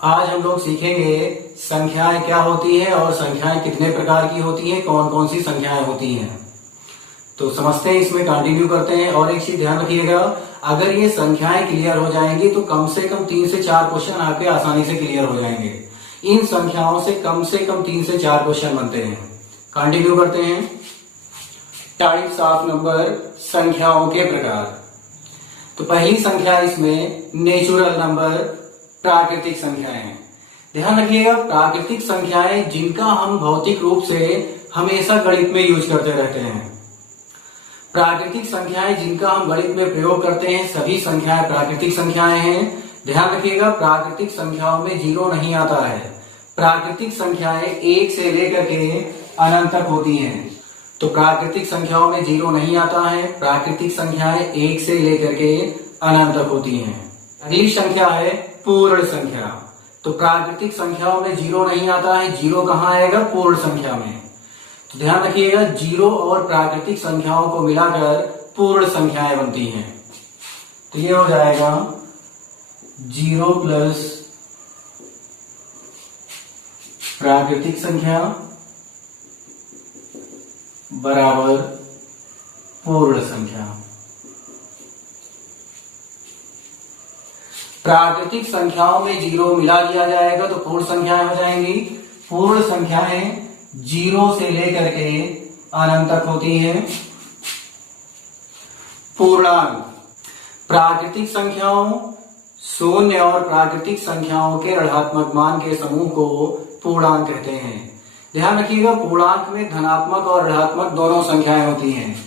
आज हम लोग सीखेंगे संख्याएं क्या होती है और संख्याएं कितने प्रकार की होती हैं, कौन कौन सी संख्याएं होती हैं। तो समझते हैं, इसमें कंटिन्यू करते हैं। और एक चीज ध्यान रखिएगा, अगर ये संख्याएं क्लियर हो जाएंगी तो कम से कम 3 से 4 क्वेश्चन आपके आसानी से क्लियर हो जाएंगे। इन संख्याओं से कम 3 से 4 क्वेश्चन बनते हैं। कंटिन्यू करते हैं। टाइप्स ऑफ नंबर, संख्याओं के प्रकार। तो पहली संख्या इसमें नेचुरल नंबर, प्राकृतिक संख्याएं। ध्यान रखिएगा, प्राकृतिक संख्याएं जिनका हम भौतिक रूप से हमेशा गणित में यूज करते रहते हैं। प्राकृतिक संख्याएं जिनका हम गणित में प्रयोग करते हैं, सभी संख्याएं प्राकृतिक संख्याएं हैं। ध्यान रखिएगा, प्राकृतिक संख्याओं में जीरो नहीं आता है। प्राकृतिक संख्याएं 1 से लेकर के अनंत तक होती हैं। तो प्राकृतिक संख्याओं में जीरो नहीं आता है। प्राकृतिक संख्याएं 1 से लेकर के अनंत तक होती हैं। अगली संख्या है पूर्ण संख्या। तो प्राकृतिक संख्याओं में जीरो नहीं आता है। जीरो कहाँ आएगा? पूर्ण संख्या में। तो ध्यान रखिएगा, जीरो और प्राकृतिक संख्याओं को मिलाकर पूर्ण संख्याएं बनती हैं। तो ये हो जाएगा 0 प्लस प्राकृतिक संख्या बराबर पूर्ण संख्या। प्राकृतिक संख्याओं में जीरो मिला दिया जाएगा तो पूर्ण संख्याएं हो जाएंगी। पूर्ण संख्याएं 0 से लेकर के अनंत तक होती हैं। पूर्णांक, प्राकृतिक संख्याओं, शून्य और प्राकृतिक संख्याओं के ऋणात्मक मान के समूह को पूर्णांक कहते हैं। ध्यान रखिएगा, पूर्णांक में धनात्मक और ऋणात्मक दोनों संख्याएं होती हैं।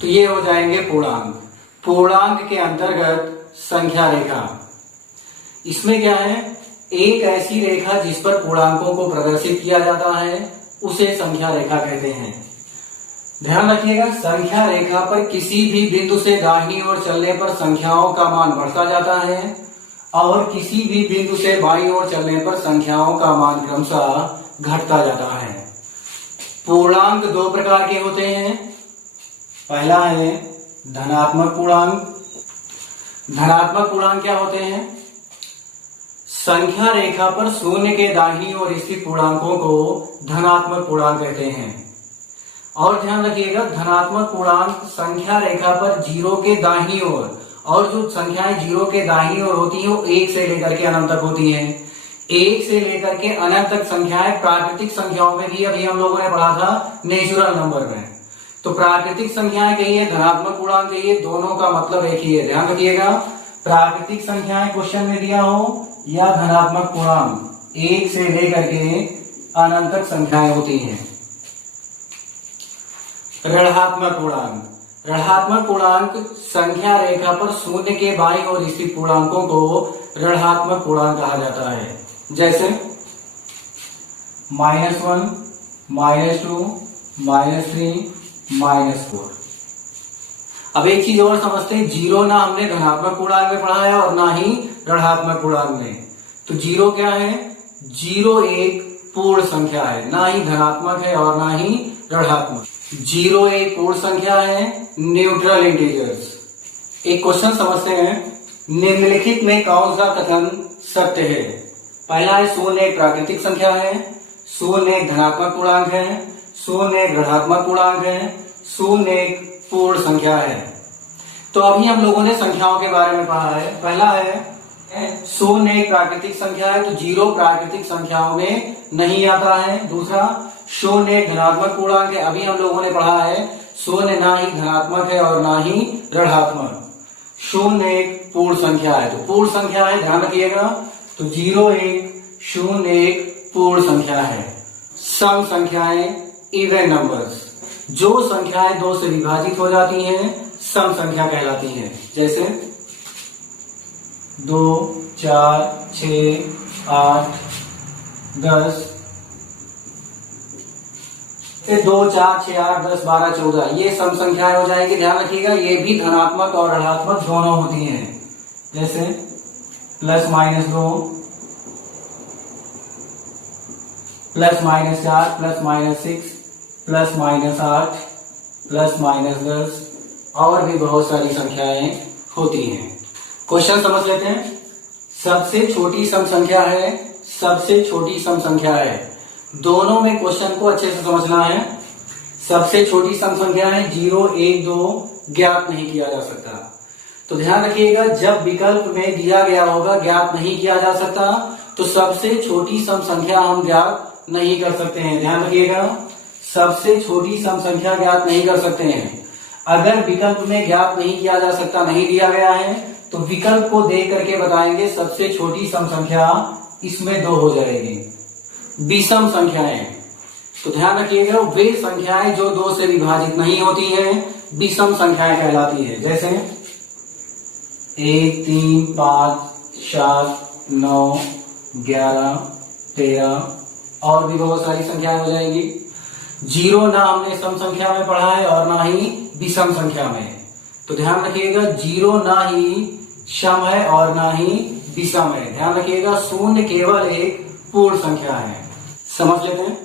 तो ये हो जाएंगे पूर्णांक। पूर्णांक के अंतर्गत संख्या रेखा। इसमें क्या है? एक ऐसी रेखा जिस पर पूर्णांकों को प्रदर्शित किया जाता है उसे संख्या रेखा कहते हैं। ध्यान रखिएगा, संख्या रेखा पर किसी भी बिंदु से दाहिनी ओर चलने पर संख्याओं का मान बढ़ता जाता है और किसी भी बिंदु से बाईं ओर चलने पर संख्याओं का मान क्रमशः घटता जाता है। पूर्णांक 2 प्रकार के होते हैं। पहला है धनात्मक पूर्णांक। धनात्मक पूर्णांक क्या होते हैं? संख्या रेखा पर शून्य के दाहिनी ओर स्थित पूर्णांकों को धनात्मक पूर्णांक कहते हैं। और ध्यान रखिएगा, धनात्मक पूर्णांक संख्या रेखा पर 0 के दाहिनी ओर, और जो संख्याएं 0 के दाहिनी ओर होती हैं वो 1 से लेकर के अनंत तक होती हैं। 1 से लेकर के अनंत तक संख्याएं प्राकृतिक संख्याओं में भी अभी हम लोगों ने पढ़ा था नेचुरल नंबर में। तो प्राकृतिक संख्याएं कहिए, धनात्मक पूर्णांक कहिए, दोनों का मतलब एक ही है। ध्यान रखिएगा, प्राकृतिक संख्याएं क्वेश्चन में दिया हो या धनात्मक पूर्णांक, 1 से लेकर के अनंत तक संख्याएं होती हैं। ऋणात्मक पूर्णांक। ऋणात्मक पूर्णांक संख्या रेखा पर शून्य के बाईं ओर स्थित पूर्णांकों को ऋणात्मक पूर्णांक कहा जाता है। जैसे -1, -2, -3, -4। अब एक चीज और समझते हैं, जीरो ना हमने धनात्मक पूर्णांक में पढ़ा है और ना ही ऋणात्मक पूर्णांक में। तो जीरो क्या है? जीरो एक पूर्ण संख्या है, ना ही धनात्मक है और ना ही ऋणात्मक। जीरो एक पूर्ण संख्या है, न्यूट्रल इंटीजर्स। एक क्वेश्चन समझते हैं, निम्नलिखित में कौन सा कथन सत्य है? पहला है शून्य एक प्राकृतिक संख्या है, शून्य एक धनात्मक पूर्णांक है, शून्य एक ऋणात्मक पूर्णांक है, शून्य एक पूर्ण संख्या है। तो अभी हम लोगों ने संख्याओं के बारे में पढ़ा है। पहला है शून्य एक प्राकृतिक संख्या है, तो जीरो प्राकृतिक संख्याओं में नहीं आता है। दूसरा, शून्य एक धनात्मक पूर्णांक है, अभी हम लोगों ने पढ़ा है शून्य ना ही धनात्मक है और ना ही ऋणात्मक। शून्य एक पूर्ण संख्या है, तो पूर्ण संख्या है, ध्यान रखिएगा। तो 0, 1, 0, 1 पूर्ण संख्या है। सम संख्याएं, इवन नंबर्स। जो संख्याएं 2 से विभाजित हो जाती हैं सम संख्या कहलाती हैं। जैसे 2, 4, 6, 8, 10, 2, 4, 6, 8, 10, 12, 14 ये सम संख्याएं हो जाएंगी। ध्यान रखिएगा, ये भी धनात्मक और ऋणात्मक दोनों होती हैं। जैसे +-2, +-4, +-6, प्लस माइनस 8 प्लस माइनस 10 और भी बहुत सारी संख्याएं होती हैं। क्वेश्चन समझ लेते हैं। सबसे छोटी सम संख्या है, सबसे छोटी सम संख्या है। दोनों में क्वेश्चन को अच्छे से समझना है। सबसे छोटी सम संख्या है 0, 1, 2 ज्ञात नहीं किया जा सकता। तो ध्यान रखिएगा, जब विकल्प में दिया गया होगा ज्ञात नहीं किया जा सकता, तो सबसे छोटी सम संख्या हम ज्ञात नहीं कर सकते हैं। ध्यान रखिएगा, सबसे छोटी सम संख्या ज्ञात नहीं कर सकते हैं। अगर विकल्प में ज्ञात नहीं किया जा सकता नहीं दिया गया है, तो विकल्प को देख करके बताएंगे सबसे छोटी सम संख्या इसमें 2 हो जाएगी। विषम संख्याएं, तो ध्यान रखिएगा, वे संख्याएं जो 2 से विभाजित नहीं होती हैं विषम संख्याएं कहलाती है। जैसे 1, 3, 5, 7, 9, 11, 13 और भी बहुत सारी संख्याएं हो जाएंगी। 0 ना हमने सम संख्या में पढ़ा है और ना ही विषम संख्या में। तो ध्यान रखिएगा, 0 ना ही सम है और ना ही विषम है। ध्यान रखिएगा, 0 केवल एक पूर्ण संख्या है। समझ लेते हैं।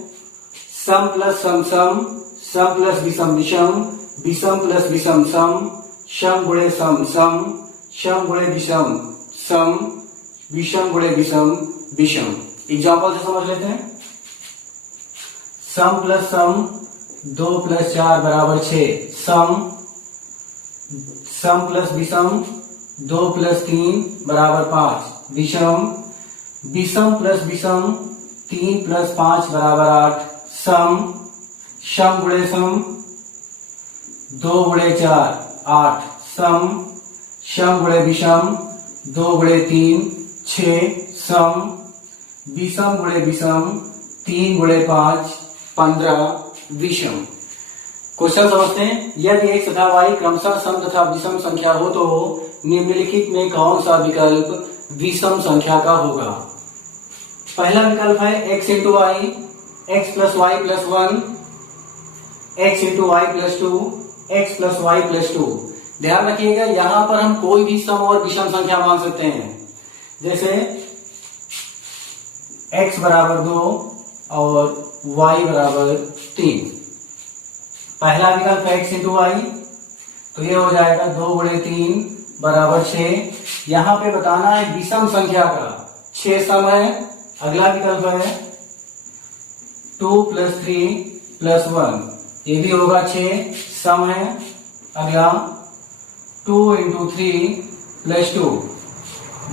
सम प्लस सम सम, सम प्लस विषम विषम, विषम प्लस विषम सम, सम गुणे सम सम, सम गुणे विषम सम, विषम गुणे विषम विषम। एग्जाम्पल से समझ लेते हैं। सम प्लस सम 2 + 4 = 6 सम, सम प्लस विषम 2 + 3 = 5 विषम, विषम प्लस विषम 3 + 5 = 8 सम, सम गुणे सम 2 × 4 8 सम, सम गुणे विषम 2 × 3 6 सम, विषम गुणे विषम 3 × 5 15 विषम। क्वेश्चन समझते हैं। यदि x तथा y क्रमशः सम तथा विषम संख्या हो तो निम्नलिखित में कौन सा विकल्प विषम संख्या का होगा? पहला विकल्प है x × y, x + y + 1, x × y + 2, x + y + 2। ध्यान रखिएगा, यहां पर हम कोई भी सम और विषम संख्या मान सकते हैं। जैसे x = 2 और y = 3। पहला विकल्प x × y, तो ये हो जाएगा 2 × 3 = 6। यहां पे बताना है विषम संख्या का 6 सम है। अगला विकल्प है 2 + 3 + 1, ये भी होगा 6 सम है। अगला 2 × 3 + 2,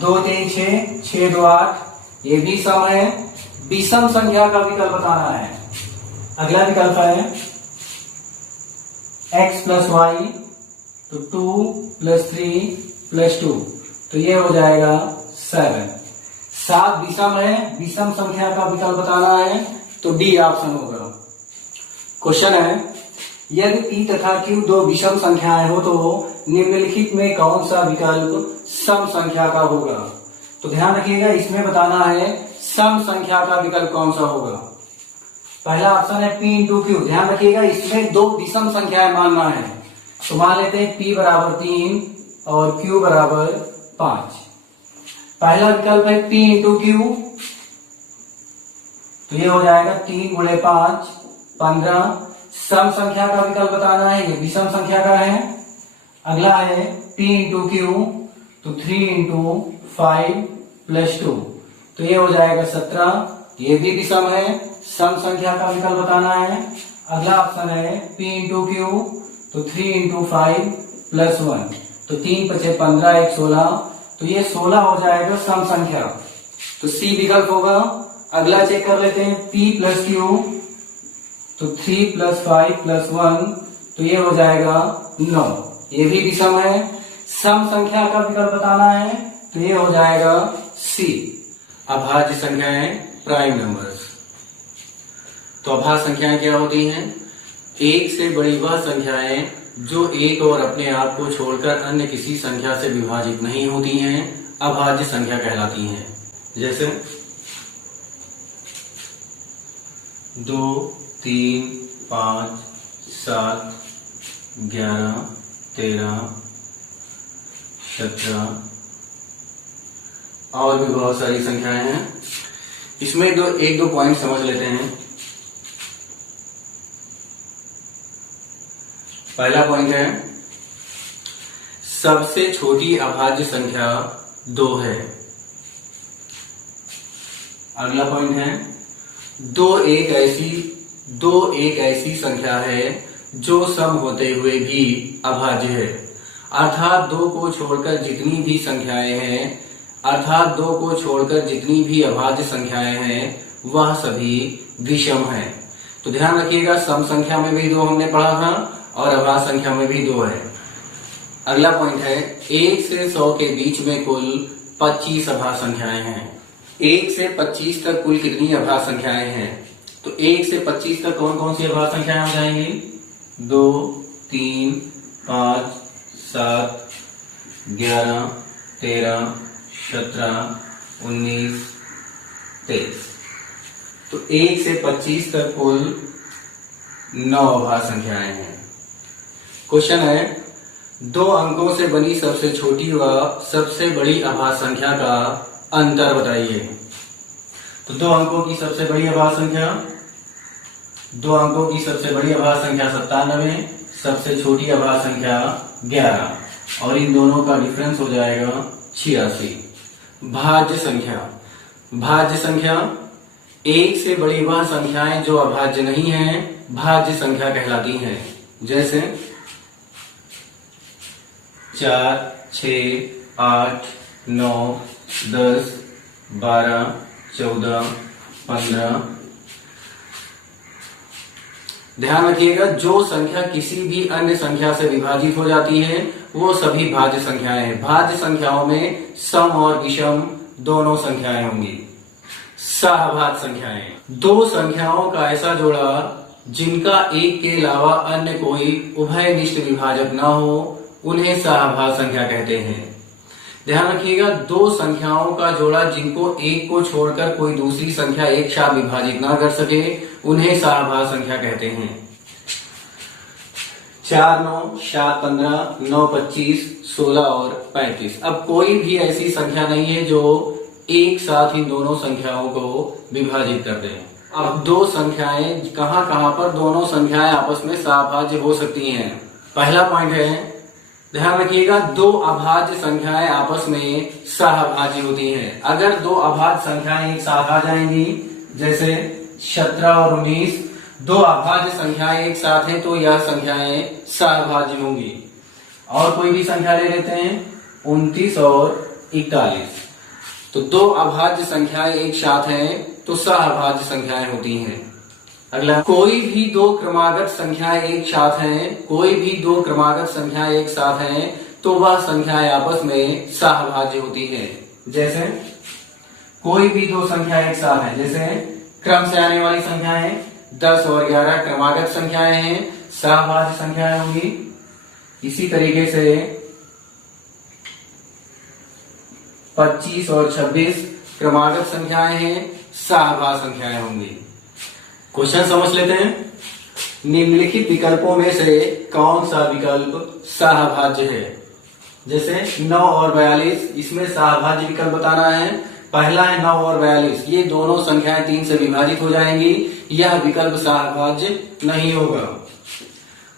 2 × 3 6, 6 × 2 8, ये भी सम है। विषम संख्या का विकल्प बताना है। अगला विकल्प है x + y, तो 2 + 3 + 2, तो ये हो जाएगा 7। 7 विषम है। विषम संख्या का विकल्प बताना है, तो डी ऑप्शन होगा। क्वेश्चन है, यदि p तथा q 2 विषम संख्याएं हो तो निम्नलिखित में कौन सा विकल्प सम संख्या का होगा? तो ध्यान रखिएगा, इसमें बताना है सम संख्या का विकल्प कौन सा होगा। पहला ऑप्शन है p × q। ध्यान रखिएगा, इसमें 2 विषम संख्याएं मानना है। तो मान लेते हैं p = 3 और q = 5। पहला विकल्प है p × q, तो ये हो जाएगा 3 × 5 15। सम संख्या का विकल्प बताना है, ये विषम संख्या का है। अगला है p × q, तो 3 × 5 + 2, तो ये हो जाएगा 17, ये भी विषम है। सम संख्या का विकल्प बताना है। अगला ऑप्शन है p × q, तो 3 × 5 + 1, तो 3 × 5 15 1 16, तो ये 16 हो जाएगा सम संख्या, तो सी विकल्प होगा। अगला चेक कर लेते हैं p + q, तो 3 + 5 + 1, तो ये हो जाएगा 9, ये भी विषम है। सम संख्या का विकल्प बताना है, तो ये हो जाएगा सी। अभाज्य संख्याएं प्राइम नंबर्स। तो अभाज्य संख्याएं क्या होती हैं? एक से बड़ी वह संख्याएं जो एक और अपने आप को छोड़कर अन्य किसी संख्या से विभाजित नहीं होती हैं, अभाज्य संख्या कहलाती हैं। जैसे 2 3 5 7 11 13 17 और भी बहुत सारी संख्याएं हैं। इसमें एक दो पॉइंट समझ लेते हैं। पहला पॉइंट है सबसे छोटी अभाज्य संख्या 2 है। अगला पॉइंट है दो एक ऐसी संख्या है जो सम होते हुए भी अभाज्य है, अर्थात 2 को छोड़कर जितनी भी संख्याएं हैं, अर्थात 2 को छोड़कर जितनी भी अभाज्य संख्याएं हैं वह सभी विषम हैं। तो ध्यान रखिएगा, सम संख्या में भी 2 हमने पढ़ा था और अभाज्य संख्या में भी 2 है। अगला पॉइंट है 1 से 100 के बीच में कुल 25 अभाज्य संख्याएं हैं। 1 से 25 तक कुल कितनी अभाज्य संख्याएं हैं? तो 1 से 25 तक कौन कौन सी अभाज्य संख्याएं हो जाएंगी? 2, 3, 5, 7, 11, 13, 17, 19, 23। तो 1 से 25 तक कुल 9 अभाज्य संख्याएं हैं। क्वेश्चन है 2 अंकों से बनी सबसे छोटी व सबसे बड़ी अभाज्य संख्या का अंतर बताइए। तो 2 अंकों की सबसे बड़ी अभाज्य संख्या 97, सबसे छोटी अभाज्य संख्या 11 और इन दोनों का डिफरेंस हो जाएगा 86। भाज्य संख्या 1 से बड़ी वह संख्याएं जो अभाज्य नहीं है भाज्य संख्या कहलाती हैं। जैसे 4, 6, 8, 9, 10, 12, 14, 15। ध्यान रखिएगा, जो संख्या किसी भी अन्य संख्या से विभाजित हो जाती है वो सभी भाज्य संख्याएं हैं। भाज्य संख्याओं में सम और विषम दोनों संख्याएं होंगी। सहभाज्य संख्याएं 2 संख्याओं का ऐसा जोड़ा जिनका एक के अलावा अन्य कोई उभयनिष्ठ विभाजक न हो उन्हें सहभाज्य संख्या कहते हैं। ध्यान रखिएगा, 2 संख्याओं का जोड़ा जिनको एक को छोड़कर कोई दूसरी संख्या एक साथ विभाजित ना कर सके उन्हें सहभाज्य संख्या कहते हैं। 4, 9, 7, 15, 9, 25, 16 और 35। अब कोई भी ऐसी संख्या नहीं है जो एक साथ इन दोनों संख्याओं को विभाजित कर दे। अब 2 संख्याएं कहां पर दोनों संख्याएं आपस में सहभाज्य हो सकती हैं। पहला पॉइंट है, ध्यान रखिएगा, 2 अभाज्य संख्याएं आपस में सहभाज्य होती हैं। अगर 2 अभाज्य संख्याएं एक साथ आ जाएंगी, जैसे 17 और 19, 2 अभाज्य संख्याएं एक साथ हैं तो यह संख्याएं सहभाज्य होंगी। और कोई भी संख्या ले लेते हैं 29 और 41। तो 2 अभाज्य संख्याएं एक साथ हैं तो सहभाज्य संख्याएं होती हैं। अगला, कोई भी 2 क्रमागत संख्याएं एक साथ हैं तो वह संख्याएं आपस में सहभाज्य होती हैं। जैसे कोई भी 2 संख्याएं एक साथ हैं, जैसे क्रम से आने वाली संख्याएं 10 और 11 क्रमागत संख्याएं हैं, सहभाज्य संख्याएं होंगी। इसी तरीके से 25 और 26 क्रमागत संख्याएं हैं, सहभाज्य संख्याएं होंगी। क्वेश्चन समझ लेते हैं। निम्नलिखित विकल्पों में से कौन सा विकल्प सहभाज्य है? जैसे 9 और 42, इसमें सहभाज्य विकल्प बताना है। पहला है 9 और 42, ये दोनों संख्याएं 3 से विभाजित हो जाएंगी, यह विकल्प सहभाज्य नहीं होगा।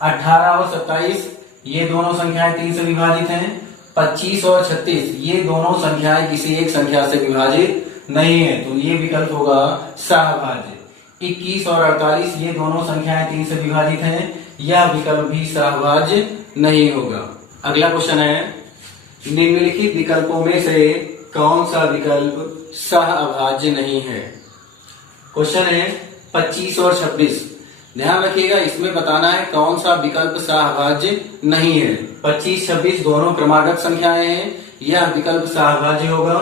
18 और 27, ये दोनों संख्याएं 3 से विभाजित हैं। 25 और 36, ये दोनों संख्याएं किसी एक संख्या से विभाजित नहीं है, तो ये विकल्प होगा सहभाज्य। 21 और 48, ये दोनों संख्याएं 3 से विभाजित हैं, यह विकल्प भी सहभाज्य नहीं होगा। अगला क्वेश्चन है, निम्नलिखित विकल्पों में से कौन सा विकल्प सहअभाज्य नहीं है? क्वेश्चन है 25 और 26। ध्यान रखिएगा, इसमें बताना है कौन सा विकल्प सहअभाज्य नहीं है। 25, 26 दोनों क्रमागत संख्याएं हैं, यह विकल्प सहअभाज्य होगा।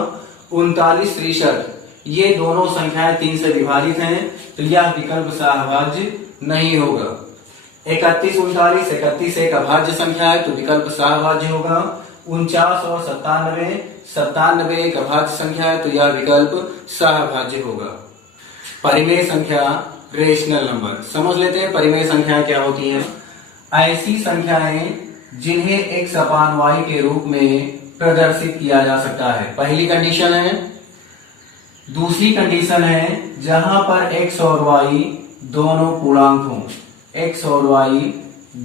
39, 63, ये दोनों संख्याएं 3 से विभाजित हैं, तो यह विकल्प सहअभाज्य नहीं होगा। 31, 39, 31 एक अभाज्य संख्या है तो विकल्प सहअभाज्य होगा। 49 और 97, 97 एक अभाज्य संख्या है तो यह विकल्प सहअभाज्य होगा। परिमेय संख्या, रेशनल नंबर समझ लेते हैं। परिमेय संख्या क्या होती है? ऐसी संख्याएं जिन्हें x अपान y के रूप में प्रदर्शित किया जा सकता है, पहली कंडीशन है। दूसरी कंडीशन है जहां पर x और y दोनों पूर्णांक हों, x और y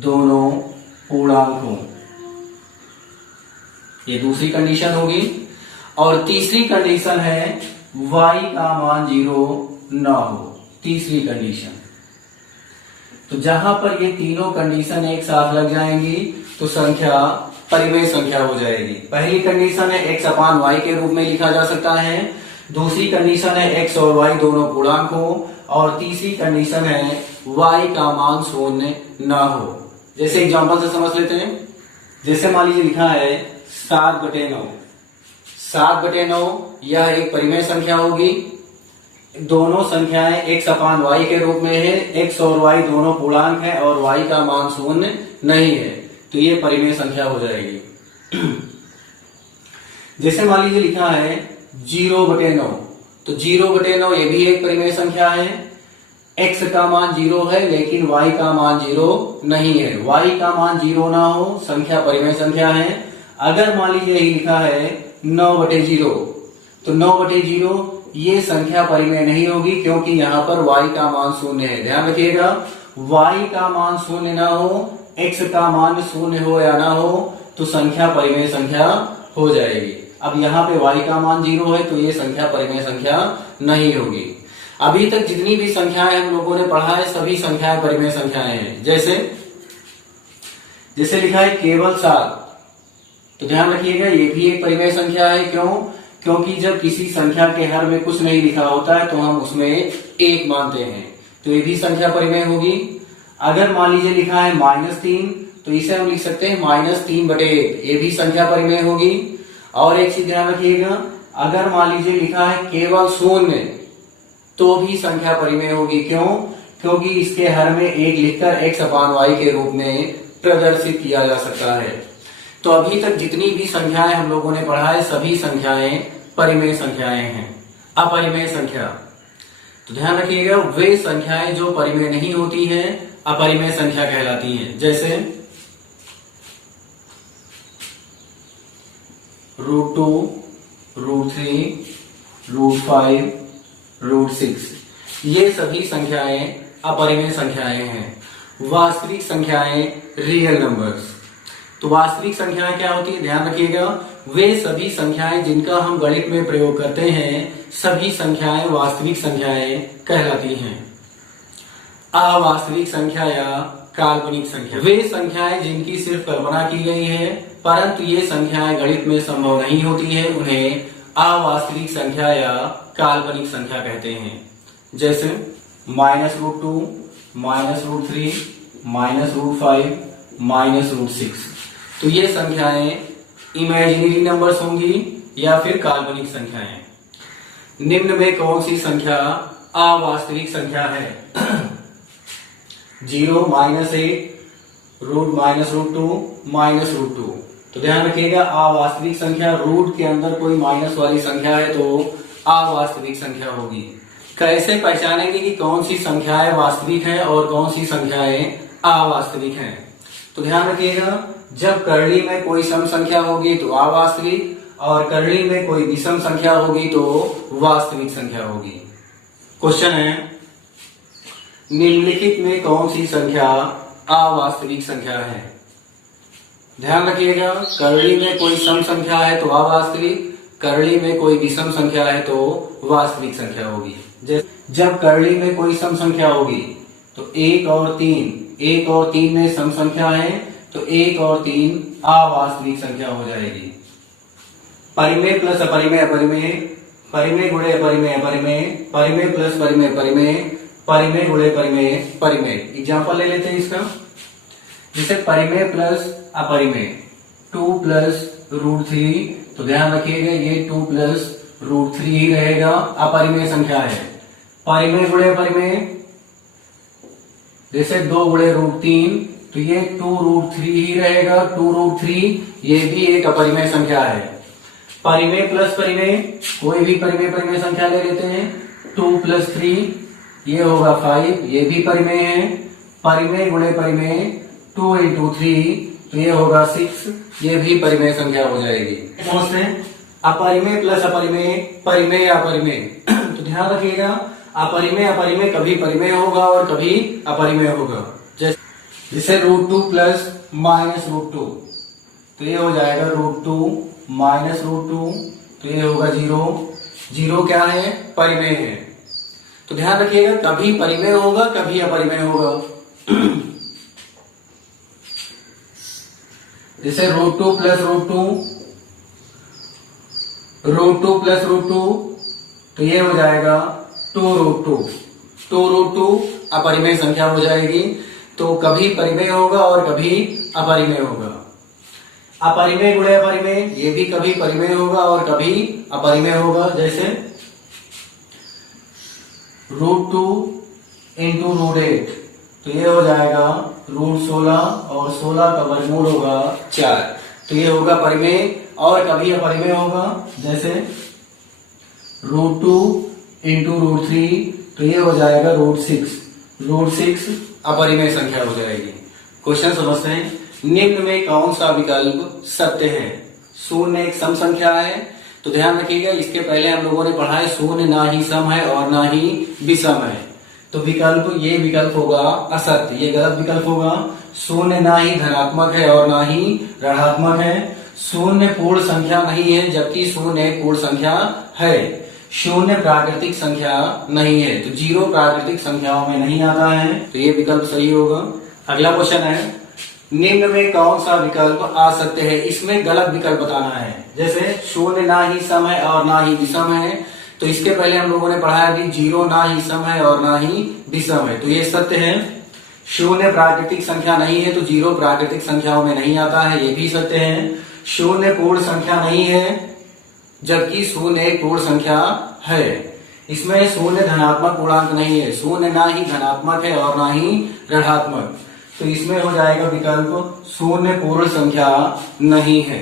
दोनों पूर्णांक हो, ये दूसरी कंडीशन होगी। और तीसरी कंडीशन है y का मान 0 ना हो, तीसरी कंडीशन। तो जहां पर ये तीनों कंडीशन एक साथ लग जाएंगी तो संख्या परिमेय संख्या हो जाएगी। पहली कंडीशन है x अपान y के रूप में लिखा जा सकता है, दूसरी कंडीशन है x और y दोनों पूर्णांक हो, और तीसरी कंडीशन है y का मान शून्य ना हो। जैसे एग्जांपल से समझ लेते हैं। जैसे मान लीजिए लिखा है 7/9, 7/9 यह एक परिमेय संख्या होगी। दोनों संख्याएं x अपान y के रूप में है, x और y दोनों पूर्णांक है और y का मान शून्य नहीं है, तो ये परिमेय संख्या हो जाएगी। जैसे मान लीजिए लिखा है 0/9, तो 0/9 ये भी एक परिमेय संख्या है। x का मान 0 है लेकिन y का मान 0 नहीं है, y का मान 0 ना हो, संख्या परिमेय संख्या है। अगर मान लीजिए यही लिखा है 9/0, तो 9/0 ये संख्या परिमेय नहीं होगी क्योंकि यहाँ पर y का मान शून्य है। ध्यान रखिएगा, y का मान शून्य ना हो, x का मान शून्य हो या ना हो, तो संख्या परिमेय संख्या हो जाएगी। अब यहाँ पे y का मान 0 है तो ये संख्या परिमेय संख्या नहीं होगी। अभी तक जितनी भी संख्याएं हम लोगों ने पढ़ा है सभी संख्याएं परिमेय संख्याएं हैं। जैसे लिखा है केवल 7, तो ध्यान रखिएगा ये भी एक परिमेय संख्या है। क्यों? क्योंकि जब किसी संख्या के हर में कुछ नहीं लिखा होता है तो हम उसमें 1 मानते हैं, तो ये भी संख्या परिमेय होगी। अगर मान लीजिए लिखा है -3, तो इसे हम लिख सकते हैं -3/1, ये भी संख्या परिमेय होगी। और एक चीज ध्यान रखिएगा, अगर मान लीजिए लिखा है केवल 0, तो भी संख्या परिमेय होगी। क्यों? क्योंकि इसके हर में 1 लिखकर x अपान y के रूप में प्रदर्शित किया जा सकता है। तो अभी तक जितनी भी संख्याएं हम लोगों ने पढ़ा है सभी संख्याएं परिमेय संख्याएं हैं। अपरिमेय संख्या, तो ध्यान रखिएगा वे संख्याएं जो परिमेय नहीं होती हैं अपरिमेय संख्या कहलाती हैं। जैसे √2, √3, √5, √6, ये सभी संख्याएं अपरिमेय संख्याएं हैं। वास्तविक संख्याएं रियल नंबर्स, तो वास्तविक संख्याएं क्या होती है? ध्यान रखिएगा वे सभी संख्याएं जिनका हम गणित में प्रयोग करते हैं सभी संख्याएं वास्तविक संख्याएं कहलाती हैं। अवास्तविक संख्या या काल्पनिक संख्या, वे संख्याएं जिनकी सिर्फ कल्पना की गई है परंतु ये संख्याएं गणित में संभव नहीं होती है, उन्हें अवास्तविक संख्या या काल्पनिक संख्या कहते हैं। जैसे -√2, -√3, -√5, -√6, तो ये संख्याएं इमेजिनरी नंबर्स होंगी या फिर काल्पनिक संख्याएं। निम्न में कौन सी संख्या अवास्तविक संख्या है? 0, -1, √2, -√2। तो ध्यान रखिएगा अवास्तविक संख्या रूट के अंदर कोई माइनस वाली संख्या है तो अवास्तविक संख्या होगी। कैसे पहचानेंगे कि कौन सी संख्याएं वास्तविक हैं और कौन सी संख्याएं अवास्तविक हैं? तो ध्यान रखिएगा जब करली में कोई सम संख्या होगी तो अवास्तविक और करली में कोई विषम संख्या होगी तो वास्तविक संख्या होगी। क्वेश्चन है निम्नलिखित में कौन सी संख्या अवास्तविक संख्या है? ध्यान रखिएगा करली में कोई सम संख्या है तो अवास्तविक, करली में कोई विषम संख्या है तो वास्तविक संख्या होगी। जब करली में कोई सम संख्या होगी तो 1 और 3 में सम संख्या है तो 1 और 3 अवास्तविक संख्या हो जाएगी। परिमेय प्लस अपरिमेय अपरिमेय, परिमेय गुणे अपरिमेय अपरिमेय, परिमेय प्लस परिमेय परिमेय, परिमेय गुणे परिमेय परिमेय। एग्जाम्पल ले लेते हैं इसका। जैसे परिमेय प्लस अपरिमेय 2 + √3, तो ध्यान रखिएगा ये 2 + √3 ही रहेगा, अपरिमेय संख्या है। परिमेय गुणे परिमेय जैसे 2 × √3, तो ये 2√3 ही रहेगा, 2√3 ये भी एक अपरिमेय संख्या है। परिमेय प्लस परिमेय, कोई भी परिमेय संख्या ले लेते हैं। 2 + 3 ये होगा 5, ये भी परिमेय है। परिमेय गुणे परिमेय 2 × 3, तो ये होगा 6, ये भी परिमेय संख्या हो जाएगी। समझते हैं अपरिमेय प्लस अपरिमेय, परिमेय अपरिमेय। तो ध्यान रखिएगा अपरिमेय अपरिमेय कभी परिमेय होगा और कभी अपरिमेय होगा। जैसे √2 प्लस माइनस √2, तो ये हो जाएगा √2 माइनस √2, तो ये होगा 0। 0 क्या है? परिमेय है। तो ध्यान रखिएगा, कभी परिमेय होगा कभी अपरिमेय होगा। जैसे √2 प्लस √2, √2 प्लस √2, तो ये हो जाएगा 2√2। 2√2 अपरिमेय संख्या हो जाएगी। तो कभी परिमेय होगा और कभी अपरिमेय होगा। अपरिमेय गुणे अपरिमेय, ये भी कभी परिमेय होगा और कभी अपरिमेय होगा। जैसे √2 इंटू √8, तो ये हो जाएगा √16 और 16 का वर्गमूल होगा 4। तो ये होगा परिमेय और कभी अपरिमेय होगा। जैसे √2 इंटू √3, तो ये हो जाएगा √6। √6 अपरिमेय संख्या हो जाएगी। क्वेश्चन समझते हैं। निम्न में कौन सा विकल्प सत्य है? शून्य एक सम संख्या है। तो ध्यान रखिएगा, इसके पहले हम लोगों ने पढ़ा है शून्य ना ही सम है और ना ही विषम है। तो ये विकल्प होगा असत्य, ये गलत विकल्प होगा। शून्य ना ही धनात्मक है और ना ही ऋणात्मक है। शून्य पूर्ण संख्या नहीं है, जबकि शून्य एक पूर्ण संख्या है। शून्य प्राकृतिक संख्या नहीं है, तो 0 प्राकृतिक संख्याओं में नहीं आता है, तो ये विकल्प सही होगा। अगला क्वेश्चन है, निम्न में कौन सा विकल्प असत्य है? इसमें गलत विकल्प बताना है। जैसे शून्य ना ही सम है और ना ही विषम है, तो इसके पहले हम लोगों ने पढ़ा है कि 0 ना ही सम है और ना ही विषम है, तो ये सत्य है। शून्य प्राकृतिक संख्या नहीं है, तो 0 प्राकृतिक संख्याओं में नहीं आता है, ये भी सत्य है। शून्य पूर्ण संख्या नहीं है, जबकि शून्य एक पूर्ण संख्या है। इसमें शून्य धनात्मक पूर्णांक नहीं है, शून्य ना ही धनात्मक है और ना ही ऋणात्मक, तो इसमें हो जाएगा विकल्प शून्य पूर्ण संख्या नहीं है।